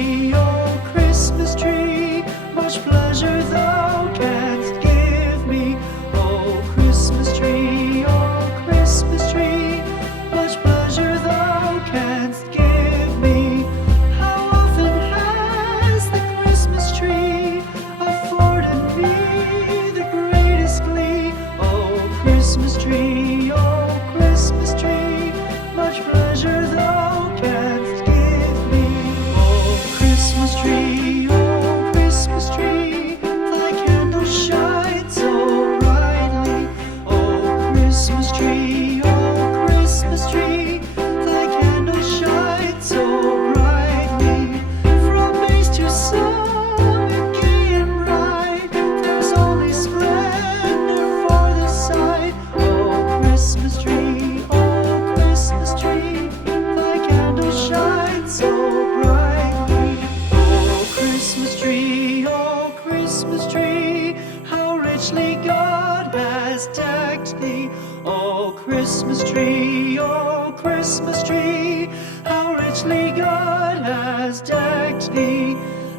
tree, oh Christmas tree, much pleasure thou canst give me. Oh Christmas tree, much pleasure thou canst give me. How often has the Christmas tree afforded me the greatest glee? Oh Christmas tree, much pleasure thou canst give me. Oh Christmas tree, thy candles shine so brightly. Oh Christmas tree, thy candles shine so brightly. From base to summit, gay and bright, there's only splendor for the sight. Oh Christmas tree, thy candles shine so brightly. Oh Christmas tree, how richly God has decked thee. Oh Christmas tree, how richly God has decked thee.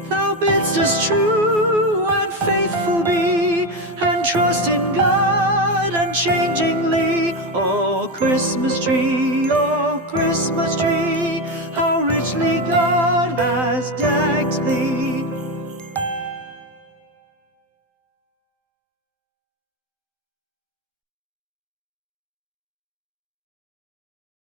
Thou bidst us true and faithful be, and trust in God unchangingly. Oh Christmas tree,